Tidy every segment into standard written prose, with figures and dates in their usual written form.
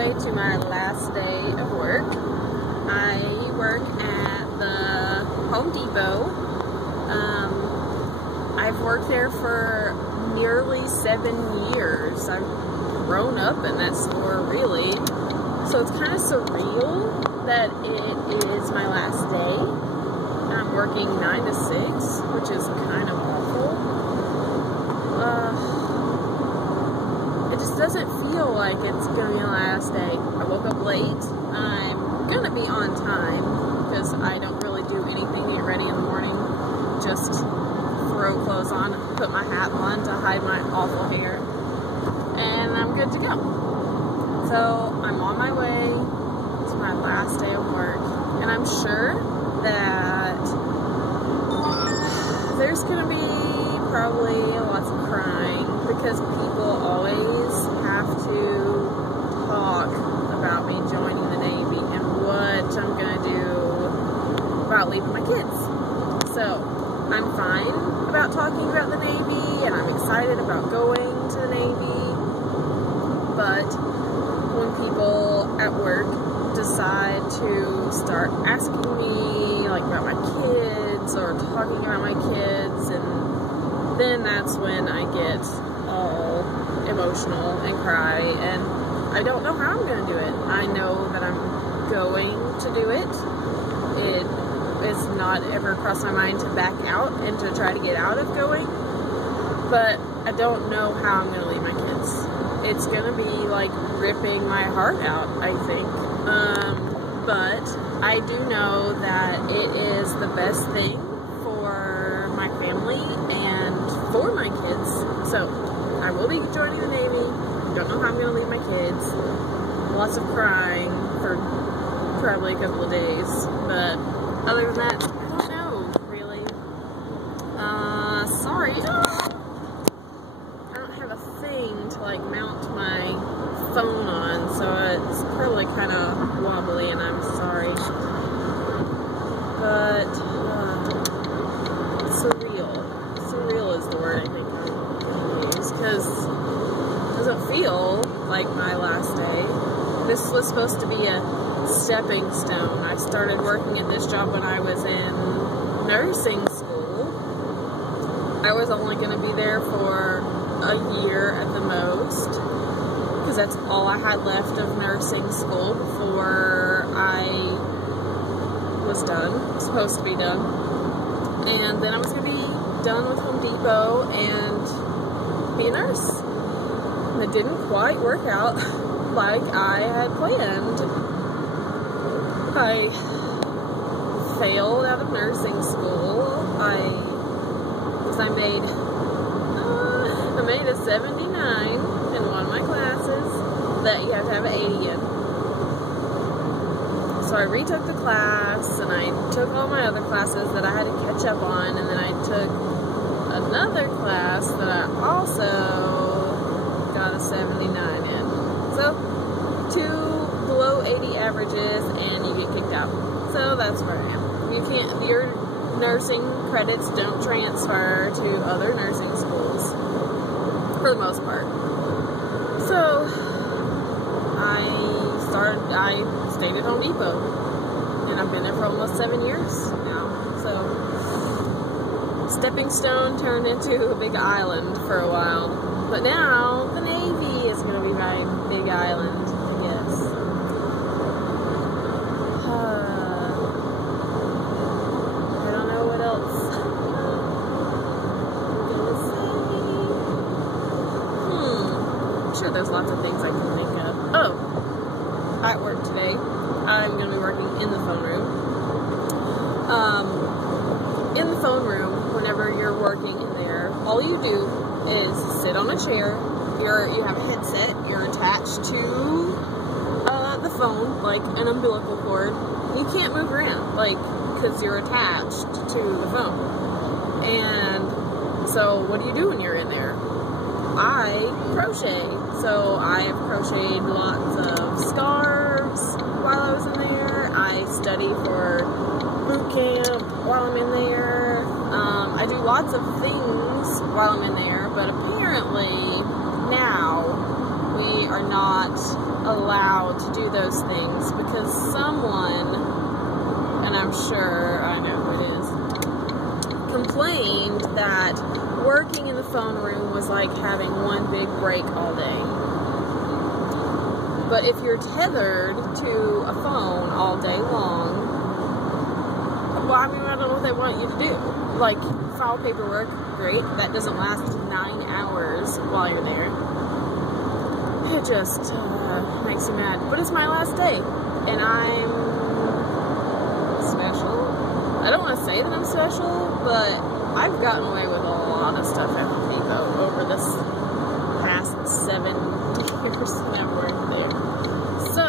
way to my last day of work. I work at the Home Depot. I've worked there for nearly 7 years. I've grown up in that store, really. So it's kind of surreal that it is my last day. I'm working 9 to 6, which is kind of awful. It just doesn't feel like it's going to be my last day. I woke up late. I'm going to be on time because I don't really do anything to get ready in the morning. Just throw clothes on, put my hat on to hide my awful hair, and I'm good to go. So I'm on my way to my last day of work, and I'm sure that there's going to be probably lots of crying because people always have to talk about me joining the Navy and what I'm going to do about leaving my kids. So I'm fine about talking about the Navy, and I'm excited about going to the Navy, but when people at work decide to start asking me like about my kids or talking about my kids, and then that's when I get all emotional and cry, and I don't know how I'm going to do it. I know that I'm going to do it. It's not ever crossed my mind to back out and to try to get out of going, but I don't know how I'm going to leave my kids. It's going to be like ripping my heart out, I think, but I do know that it is the best thing for my family and for my kids. So I will be joining the Navy. Don't know how I'm going to leave my kids. Lots of crying for probably a couple of days, but other than that, I don't know, really. Sorry. I don't have a thing to, like, mount my phone on, so it's probably kind of wobbly, and I'm sorry. But, surreal. Surreal is the word I think I'm going to use, because it doesn't feel like my last day. This was supposed to be a stepping stone. I started working at this job when I was in nursing school. I was only going to be there for a year at the most, because that's all I had left of nursing school before I was done, supposed to be done. And then I was going to be done with Home Depot and be a nurse. And it didn't quite work out like I had planned. I failed out of nursing school. I made a 79 in one of my classes that you have to have an 80 in. So I retook the class, and I took all my other classes that I had to catch up on, and then I took another class that I also got a 79 in. So 2 below 80 averages and you get kicked out. So that's where I am. You can't, your nursing credits don't transfer to other nursing schools for the most part. So I stayed at Home Depot, and I've been there for almost 7 years now. So stepping stone turned into a big island for a while, but now the Navy is going to be my big island, I guess. I don't know what else I'm gonna say. I'm sure there's lots of things I can think of. Oh, at work today, I'm gonna be working in the phone room. In the phone room, whenever you're working in there, all you do is sit on a chair. You have a headset. You're attached to the phone, like an umbilical cord. You can't move around, like, because you're attached to the phone. And so what do you do when you're in there? I crochet. So I have crocheted lots of scarves while I was in there. I study for boot camp while I'm in there. I do lots of things while I'm in there, but apparently now we are not allowed to do those things because someone, and I'm sure I know who it is, complained that working in the phone room was like having one big break all day. But if you're tethered to a phone all day long, well, I mean, I don't know what they want you to do. Like, file paperwork, great. That doesn't last 9 hours while you're there. It just makes me mad. But it's my last day, and I'm special. I don't want to say that I'm special, but I've gotten away with a lot of stuff at Home Depot over this past 7 years that I've worked there. So,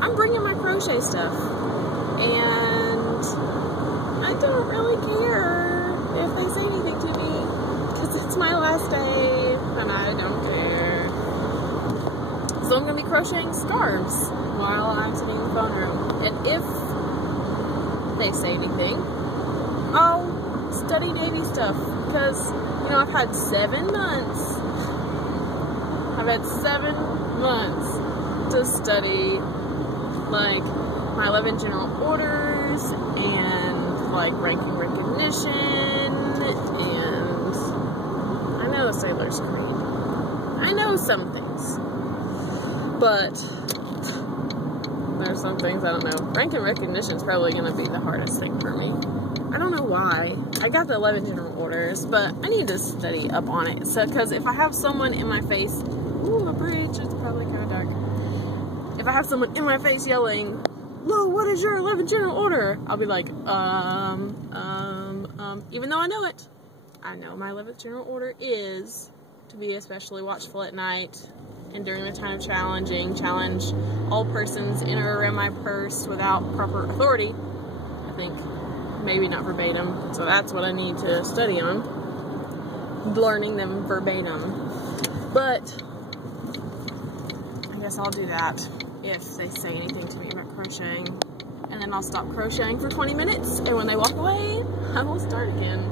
I'm bringing my crochet stuff, and I don't really care if they say anything to me, because it's my last day, and I don't care. So I'm going to be crocheting scarves while I'm sitting in the phone room, and if they say anything, I'll study Navy stuff, because, you know, I've had 7 months. I've had 7 months to study, like, my 11 general orders, and, like, ranking recognition, and I know the Sailor's Creed. I know some things, but there's some things I don't know. Ranking recognition is probably going to be the hardest thing for me. I don't know why. I got the 11 general orders, but I need to study up on it. So, because if I have someone in my face, ooh, a bridge, it's probably kind of dark. If I have someone in my face yelling, "Lo, what is your 11 general order?" I'll be like, even though I know it. I know my 11th general order is to be especially watchful at night and during the time of challenge all persons in or around my purse without proper authority. I think maybe not verbatim, so that's what I need to study on, learning them verbatim. But I guess I'll do that if they say anything to me about crocheting, and then I'll stop crocheting for 20 minutes, and when they walk away, I will start again,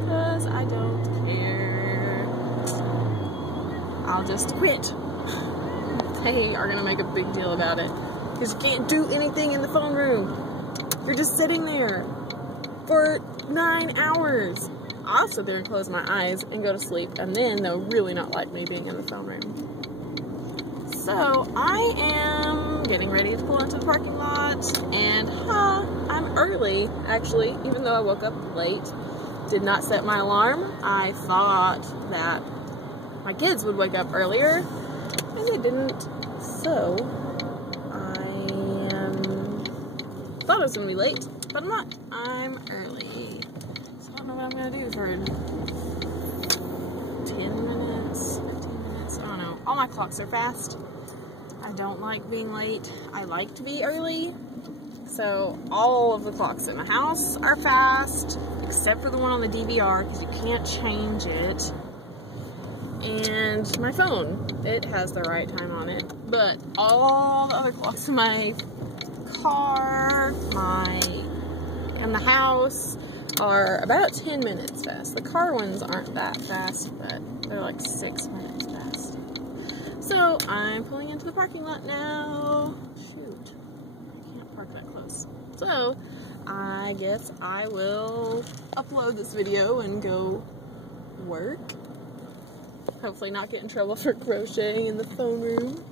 because I don't care. I'll just quit. They are gonna make a big deal about it, because you can't do anything in the phone room. You're just sitting there for 9 hours. I'll sit there and close my eyes and go to sleep, and then they'll really not like me being in the phone room. So, I am getting ready to pull into the parking lot, and I'm early, actually, even though I woke up late. Did not set my alarm. I thought that my kids would wake up earlier, and they didn't. So, thought I was going to be late, but I'm not. I'm early. So I don't know what I'm going to do for 10 minutes, 15 minutes, I don't know. All my clocks are fast. I don't like being late. I like to be early. So all of the clocks in my house are fast, except for the one on the DVR, because you can't change it. And my phone, it has the right time on it. But all the other clocks in my car, and the house are about 10 minutes fast. The car ones aren't that fast, but they're like 6 minutes fast. So I'm pulling into the parking lot now. Shoot, I can't park that close. So I guess I will upload this video and go work. Hopefully not get in trouble for crocheting in the phone room.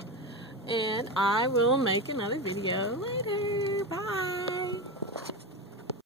And I will make another video later.